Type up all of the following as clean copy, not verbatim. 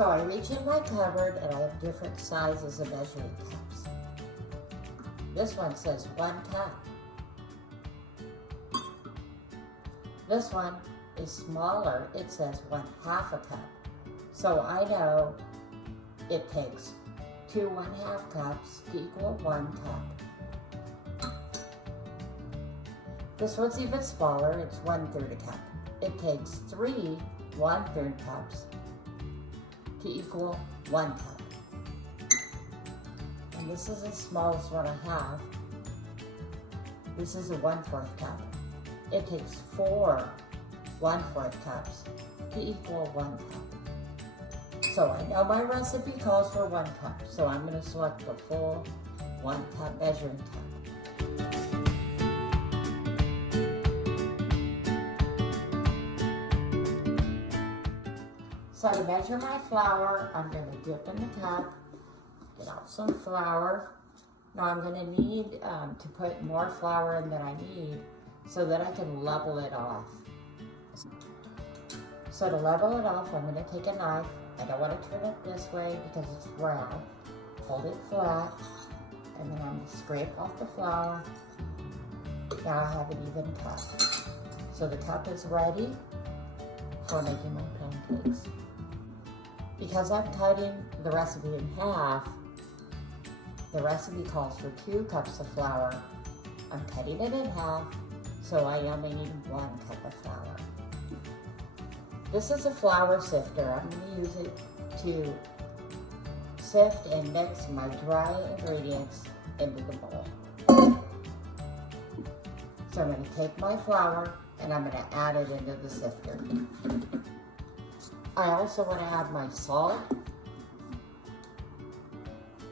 So I reach in my cupboard and I have different sizes of measuring cups. This one says 1 cup. This one is smaller, it says 1/2 a cup. So I know it takes 2 1/2 cups to equal 1 cup. This one's even smaller, it's 1/3 a cup. It takes 3 1/3 cups to equal 1 cup. And this is the smallest one I have. This is a 1/4 cup. It takes 4 1/4 cups to equal 1 cup. So I know my recipe calls for 1 cup, so I'm going to select the full 1 cup measuring cup. So to measure my flour, I'm going to dip in the cup, get out some flour. Now I'm going to need to put more flour in than I need so that I can level it off. So to level it off, I'm going to take a knife. I don't want to turn it this way because it's round. Hold it flat, and then I'm going to scrape off the flour. Now I have an even cup. So the cup is ready for making my pancakes. Because I'm cutting the recipe in half, the recipe calls for 2 cups of flour. I'm cutting it in half, so I only need 1 cup of flour. This is a flour sifter. I'm going to use it to sift and mix my dry ingredients into the bowl. So I'm going to take my flour and I'm going to add it into the sifter. I also want to add my salt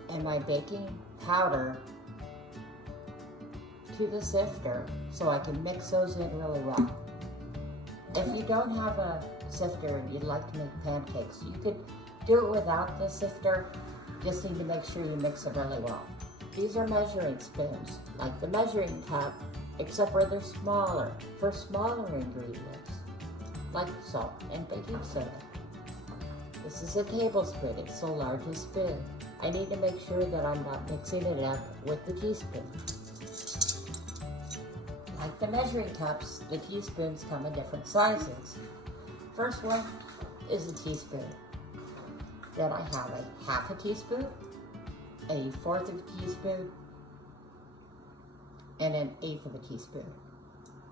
and my baking powder to the sifter so I can mix those in really well. If you don't have a sifter and you'd like to make pancakes, you could do it without the sifter. Just need to make sure you mix it really well. These are measuring spoons, like the measuring cup, except where they're smaller, for smaller ingredients, like salt and baking soda. This is a tablespoon, it's the largest spoon. I need to make sure that I'm not mixing it up with the teaspoon. Like the measuring cups, the teaspoons come in different sizes. First one is a teaspoon. Then I have a 1/2 teaspoon, a 1/4 of a teaspoon, and an 1/8 of a teaspoon.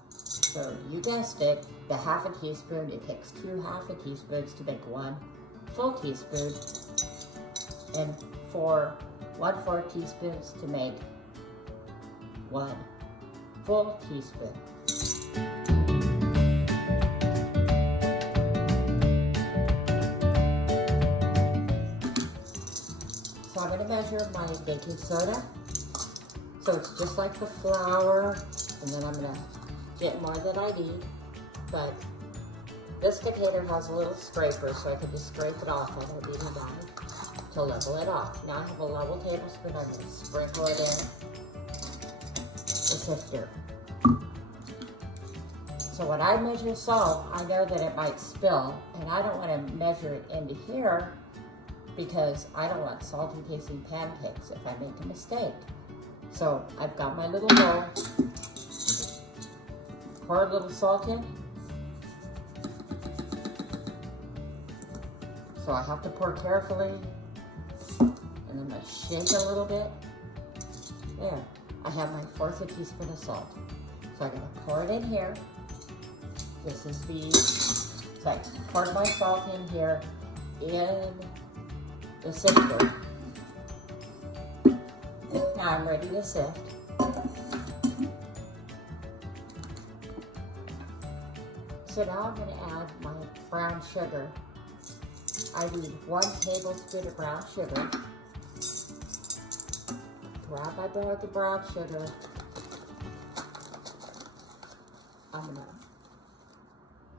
So you guessed it, the 1/2 teaspoon, it takes 2 1/2 teaspoons to make 1 full teaspoon, and 4 1/4 teaspoons to make 1 full teaspoon. So I'm going to measure my baking soda. So it's just like the flour, and then I'm going to get more than I need, but this container has a little scraper, so I can just scrape it off. I don't need a knife to level it off. Now I have a level tablespoon. I'm going to sprinkle it in the sifter. So when I measure salt, I know that it might spill, and I don't want to measure it into here because I don't want salty tasting pancakes if I make a mistake. So I've got my little bowl, pour a little salt in. So I have to pour carefully, and I'm going to shake a little bit. There, I have my 1/4 teaspoon of salt. So I'm going to pour it in here. This is so I poured my salt in here in the sifter. Now I'm ready to sift. So now I'm going to add my brown sugar. I need 1 tablespoon of brown sugar. Grab my bowl of the brown sugar. I'm going to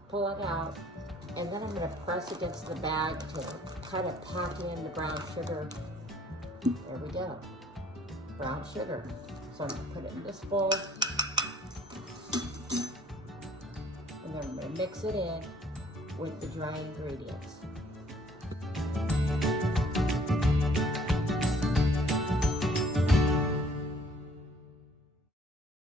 pull it out, and then I'm going to press against the bag to kind of pack in the brown sugar. There we go, brown sugar. So I'm going to put it in this bowl, and then I'm going to mix it in with the dry ingredients.